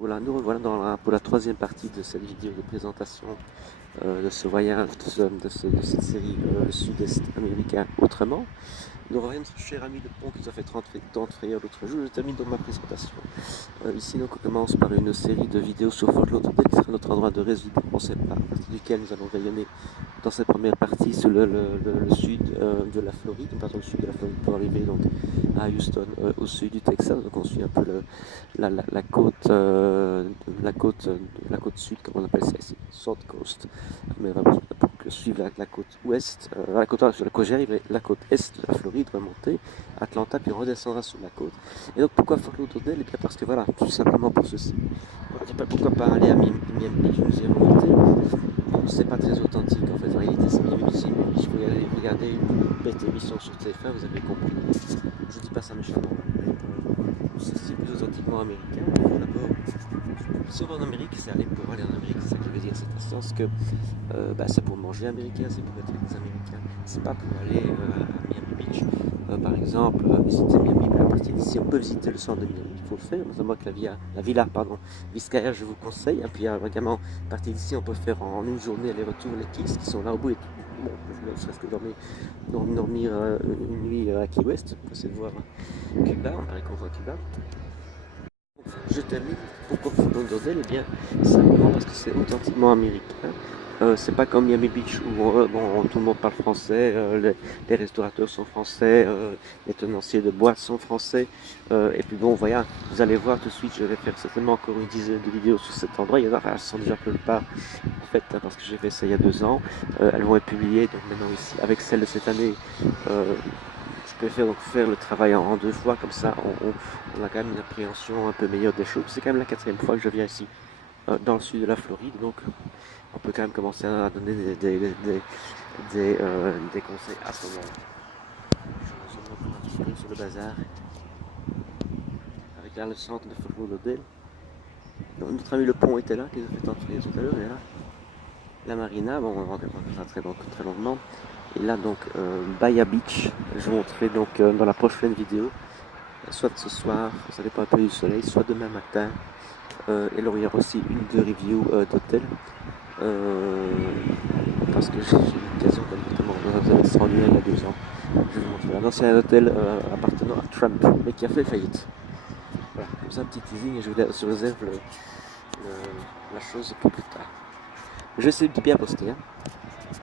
Voilà, nous revoilà pour la troisième partie de cette vidéo de présentation de ce voyage, de cette série Le Sud-Est américain autrement. Nous revoyons notre cher ami Le Pont qui nous a fait tant de frayeur l'autre jour. Je termine donc ma présentation. Ici, donc, on commence par une série de vidéos sur Fort Lauderdale, qui sera notre endroit de résidence, à partir duquel nous allons rayonner dans cette première partie sur le sud de la Floride, pardon, le sud de la Floride pour arriver donc à Houston, au sud du Texas. Donc on suit un peu la côte sud, comme on appelle ça ici, South Coast. Mais vraiment, pour suivre la côte ouest, la côte j'arrive, la côte est de la Floride, remonter Atlanta, puis on redescendra sur la côte. Et donc pourquoi Fort Lauderdale? Eh bien parce que voilà, tout simplement pour ceci. Voilà, pourquoi pas aller à Miami Beach, nous y remonter. Bon, c'est pas très authentique en fait, en réalité c'est Miami Beach, il faut y aller regarder une bête émission sur TF1, vous avez compris. Je dis pas ça méchamment, mais c'est plus authentiquement américain. D'abord, souvent en Amérique, c'est aller pour aller en Amérique, c'est ça que je veux dire, c'est dans le sens que c'est pour manger américain, c'est pour être avec des Américains, c'est pas pour aller à Miami Beach. Par exemple, visiter Miami, à partir d'ici, on peut visiter le centre de Miami, il faut le faire, notamment que la villa Vizcaya, je vous conseille. Et puis également, à partir d'ici, on peut faire en une journée aller-retour les Keys qui sont là au bout et tout. Bon, ne serait-ce que dormir une nuit à Key West, pour essayer de voir Cuba, on paraît qu'on voit Cuba. Je termine. Pourquoi Fort Lauderdale? Eh bien, simplement parce que c'est authentiquement américain. C'est pas comme Miami Beach où tout le monde parle français, les restaurateurs sont français, les tenanciers de boîtes sont français. Et puis bon, voilà, vous allez voir tout de suite, je vais faire certainement encore une dizaine de vidéos sur cet endroit. Il y en a, elles sont déjà pour la plupart faites parce que j'ai fait ça il y a 2 ans. Elles vont être publiées, donc maintenant ici, avec celle de cette année. Je préfère donc faire le travail en 2 fois, comme ça on a quand même une appréhension un peu meilleure des choses. C'est quand même la 4e fois que je viens ici, dans le sud de la Floride, donc on peut quand même commencer à donner des conseils à ce moment-là. Je vous montre un petit peu sur le bazar, avec là le centre de Fort Lauderdale. Notre ami Le Pont était là, qui nous a fait entrer tout à l'heure, il est là. La marina, bon on va voir ça très longuement. Et là donc Bahia Beach, je vous montrerai donc dans la prochaine vidéo, soit ce soir, ça dépend un peu du soleil, soit demain matin. Et là il y aura aussi une de review d'hôtel. Parce que j'ai eu l'occasion notamment dans un hôtel extraordinaire il y a 2 ans. Je vais vous montrer un ancien hôtel appartenant à Trump, mais qui a fait faillite. Voilà, comme ça un petit teasing et je vous réserve la chose pour plus tard. Je vais essayer de bien poster. Hein.